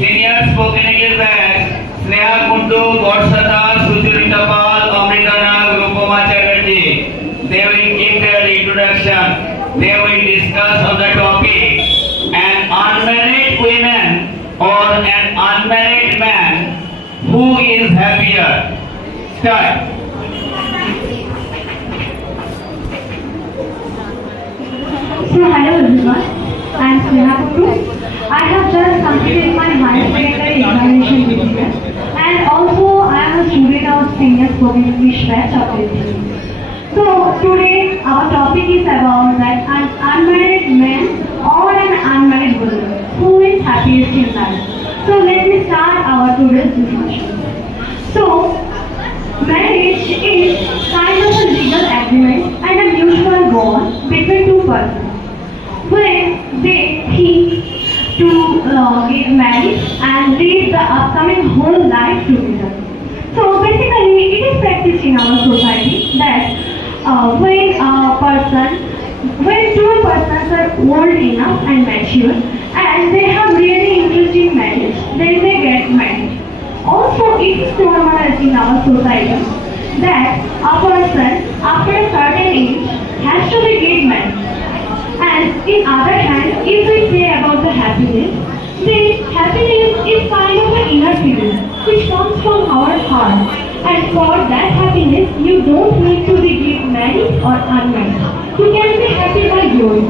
Senior spoken English batch Sneha Kundu, Godsata, Sucharita Pal, Amrita Nag, Rupama Chatterjee. They will give their introduction. They will discuss on the topic an unmarried woman or an unmarried man who is happier. Start. So hello everyone, I am Sneha Kundu. I have just completed my higher secondary examination this year and also I am a student of senior spoken English batch of this year. So today our topic is about that an unmarried man or an unmarried woman who is happiest in life. So let me start our today's discussion. So marriage is kind of a legal agreement and a mutual bond between two persons when they think to get married and live the upcoming whole life together. So basically it is practiced in our society that when two persons are old enough and mature and they have really interest in marriage, then they get married. Also it is normalized in our society that a person after a certain age has to be get married. And in other hand, if we say about the happiness, then happiness is kind of an inner feeling which comes from our heart. And for that happiness, you don't need to be get married or unmarried. You can be happy by your own.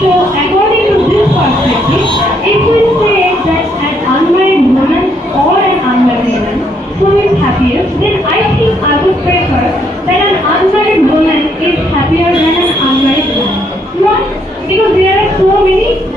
So according to this perspective, if we say that an unmarried woman or an unmarried man who is happiest, then I think I would prefer that an unmarried woman is happier than an unmarried woman. Why? Because there are so many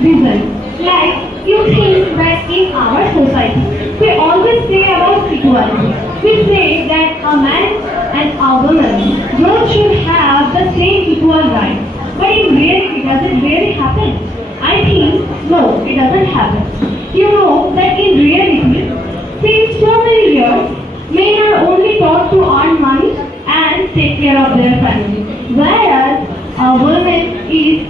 reasons. Like you think that in our society, we always say about equality. We say that a man and a woman both should have the same equal rights. But in reality, does it really happen? I think no, it doesn't happen. You know that in reality, since so many years, men are only taught to earn money and take care of their family, whereas a woman is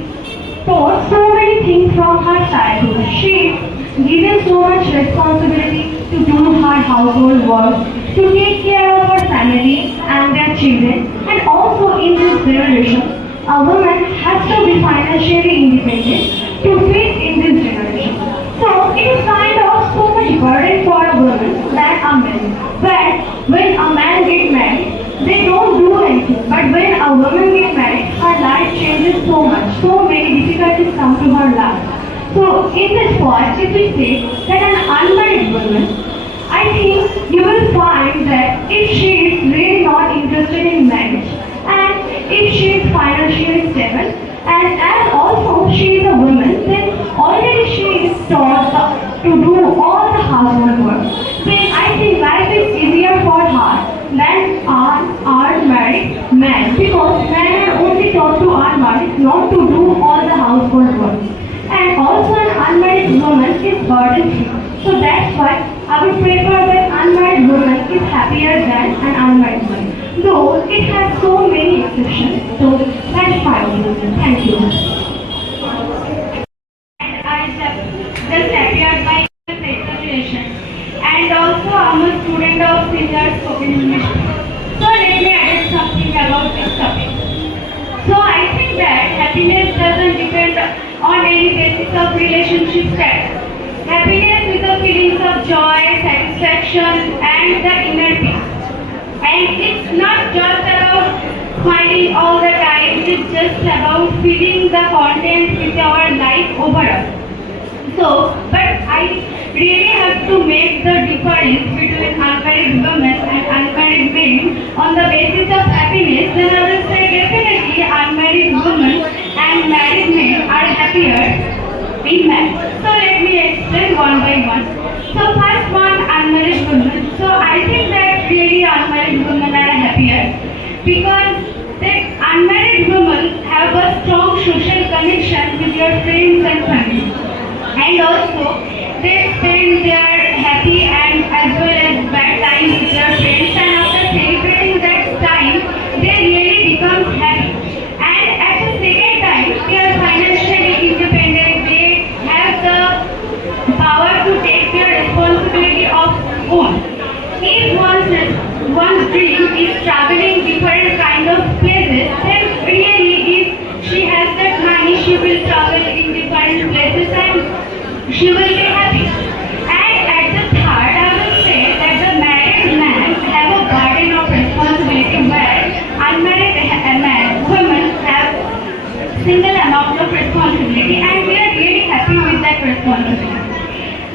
taught so many things from her childhood. She is given so much responsibility to do her household work, to take care of her family and their children, and also in this generation, a woman has to be financially independent to fit in this generation. So it is kind of so much burden for a woman than a man. But when a man gets married, they don't do anything. But when a woman gets married, her life changes so much. So many difficulties come to her life. So in this point, if we say that an unmarried woman, I think you will find that if she is really not interested in marriage and if she is financially stable and as also she is a woman, then already she is taught to do all the household work. Then I think life is easier for her than an unmarried man, because men are only taught to earn money, not to do all the household work. And also an unmarried woman is burden-free. So that's why I would prefer that unmarried woman is happier than an unmarried man. Though it has so many exceptions. So that's my opinion. Thank you. I just appeared by examination. And also I'm a student of senior spoken English. So let me add something about this topic. So I think that happiness doesn't depend on any basis of relationship status. Happiness is the feelings of joy, satisfaction and the inner peace. And it's not just about smiling all the time, it's just about feeling the content with our life overall. So, but I really have to make the difference between unmarried women and unmarried men on the basis of happiness. Then I will say definitely unmarried women and married men are happier in marriage. So let me explain one by one. So first one, unmarried women. So I think that really unmarried women are happier because the unmarried women have a strong social connection with your friends and family. And also they spend their happy and as well as bad time with their friends, and after celebrating that time they really become happy. And at the second time they are financially independent. They have the she will be happy. And at the third, I will say that the married man have a burden of responsibility where unmarried women have single amount of responsibility and we are really happy with that responsibility.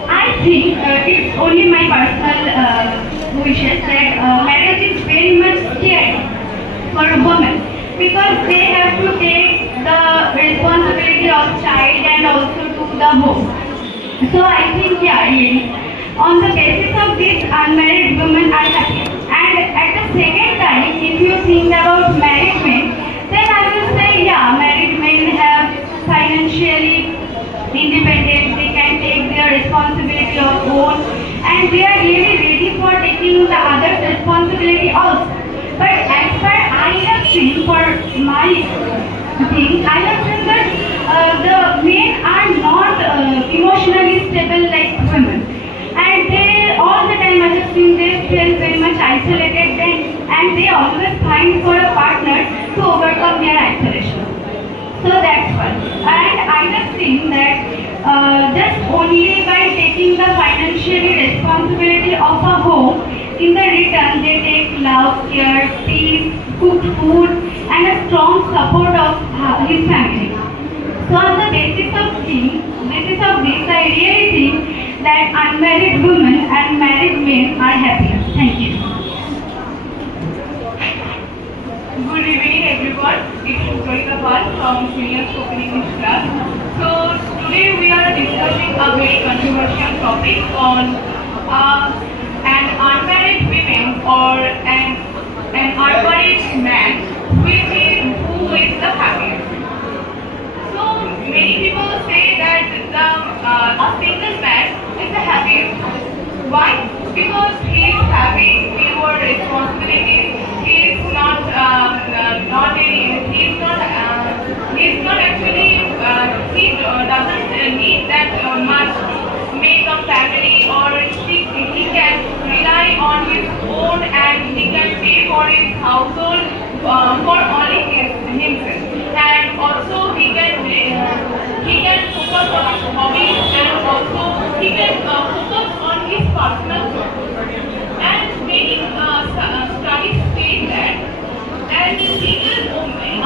I think it's only my personal wishes that marriage is very much scary for a woman because they have to take the responsibility of child and also to the home. So I think yeah, really, on the basis of this, unmarried women are happy. And at the second time, if you think about married men, then I will say yeah, married men have financially independent, they can take their responsibility of own and they are really ready for taking the other responsibility also. But as far I have seen for my thing, I have seen that the men are not emotionally stable like women. And they all the time I have seen they feel very much isolated then, and they always find for a partner to overcome their isolation. So that's one. And I have seen that just only by taking the financially responsibility of a home, in the return they take love, care, peace, cooked food and a strong support of his family. So on the basis of this, I really think that unmarried women and married men are happier. Thank you. Good evening everyone, it's Joyita Pal from Senior Spoken English class. So today we are discussing a very controversial topic on an unmarried woman or an unmarried man who is the happiest. So many people say that a single man is the happiest. Why? Because he is having fewer responsibilities. He is not actually he doesn't need that much to make a family, or he can rely on his own and he can pay for his household for only himself, and also he can focus on his hobbies, and also he can focus on his personal growth. And many studies state that a single woman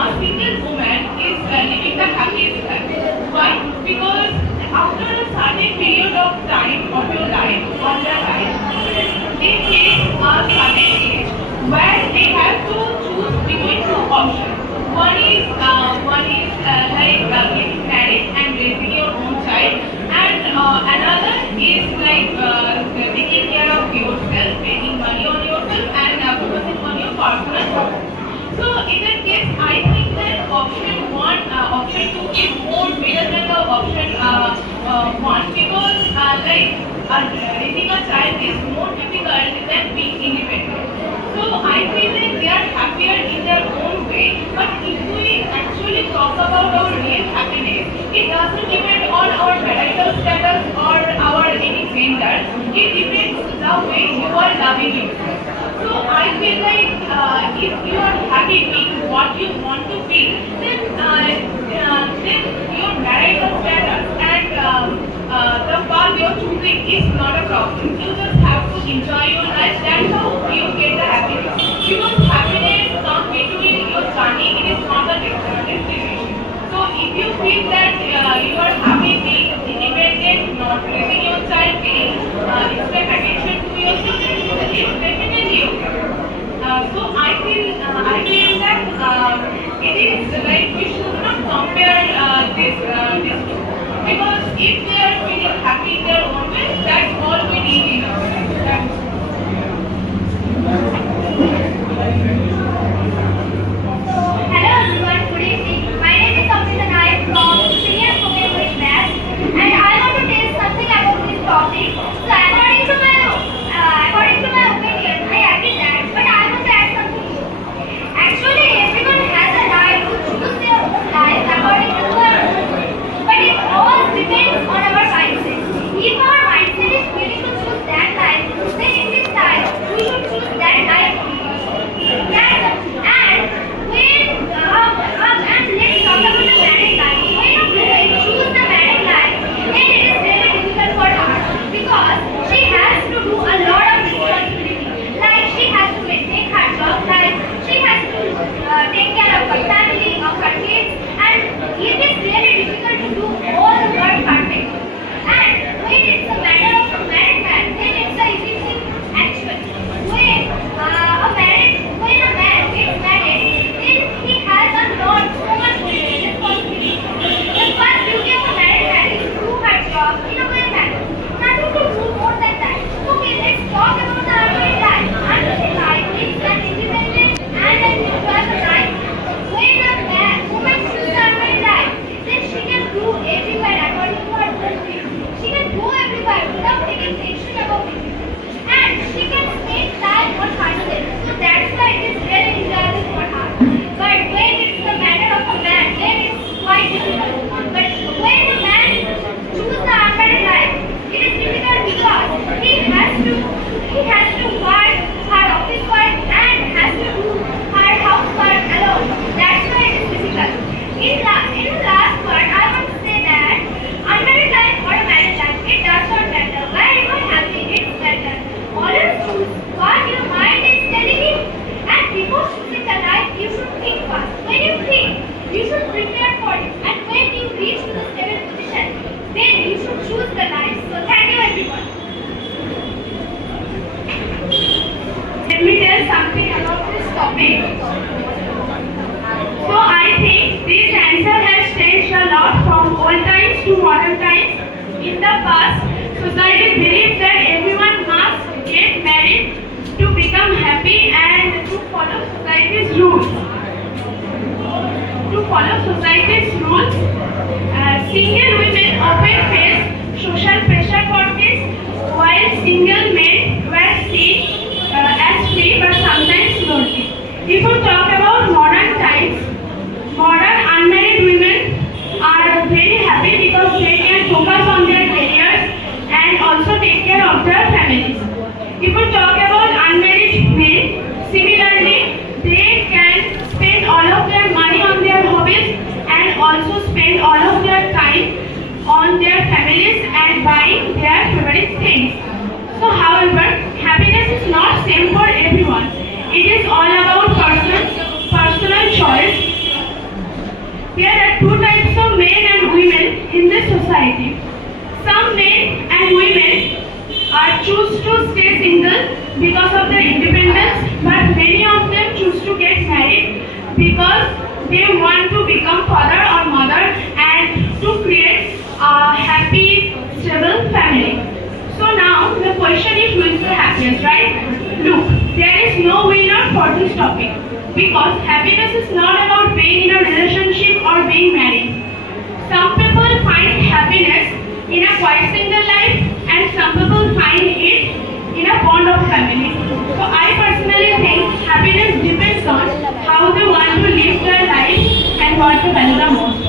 is living the happiest life. Why? Because after a certain period of time of their life, they face a certain age where they have to choose between two options. One is getting married and raising your own child, and another is taking care of yourself, spending money on yourself, and focusing on your personal growth. So in that case, I think that option two is more better than the option one, because raising a child is more difficult than being independent. So I feel that they are happier in their own way. But if we actually talk about our real happiness, it doesn't depend on our marital status or our any gender. It depends the way you are loving yourself. So I feel like if you are happy being what you want to be, then your marital status and the path you are choosing is not a problem. You just have to enjoy your life. That's how you get the happiness. Because happiness comes between your journey. It is not a destination. So if you feel that you are happy being independent, not raising your child, paying extra attention to yourself, it's definitely okay. So I feel that it is like we should not compare this two, because if they are feeling happy in their own way, that's all we need in our life. Hello everyone, good evening. My name is Amrita Nayak from Senior Spoken English in a well manner. Nothing to do more than that. Okay, let's talk about the unmarried life. Unmarried life is an independent and an enjoyable life. When a woman chooses the unmarried life, then she can do everywhere according to her own will. She can go everywhere without taking tension about it. And she can spend time on herself. So that's why it is very enjoyable for her. But when it's the matter of a man, then it's quite difficult. But when a man chooses the unmarried life, it is difficult because he has to work her office work and has to do her housework alone. That's why it is difficult. In the last part, I want to say that unmarried life or a married life, it does not matter. Where you are happy, it's better. Always choose what your mind is telling you. And before choosing the life, you should think first. When you think, you should prepare for it. And when you reach to the stable position, then you should choose the life. So thank you everyone. Let me tell something about this topic. So I think this answer has changed a lot from old times to modern times. In the past, society believed that everyone must get married to become happy and to follow society's rules. Single women often face social pressure for this, while single men were seen as free but sometimes lonely. If we talk about modern times, modern unmarried women are very happy because they can focus on their careers and also take care of their families. If we talk about unmarried men, similarly, they can spend all of their money on their hobbies and also spend all of their time on their families and buying their favorite things. So, however, happiness is not same for everyone. It is all about personal choice. There are two types of men and women in this society. Some men and women choose to stay single because of their independence, but many of them choose to get married because they want to become father or mother and to create a happy, stable family. So now the question is, who is the happiest, right? Look, there is no winner for this topic because happiness is not about being in a relationship or being married. Some people find happiness in a quiet single life and some people find it in a bond of family. So I personally think happiness depends on how they want to live their life and what they value the most.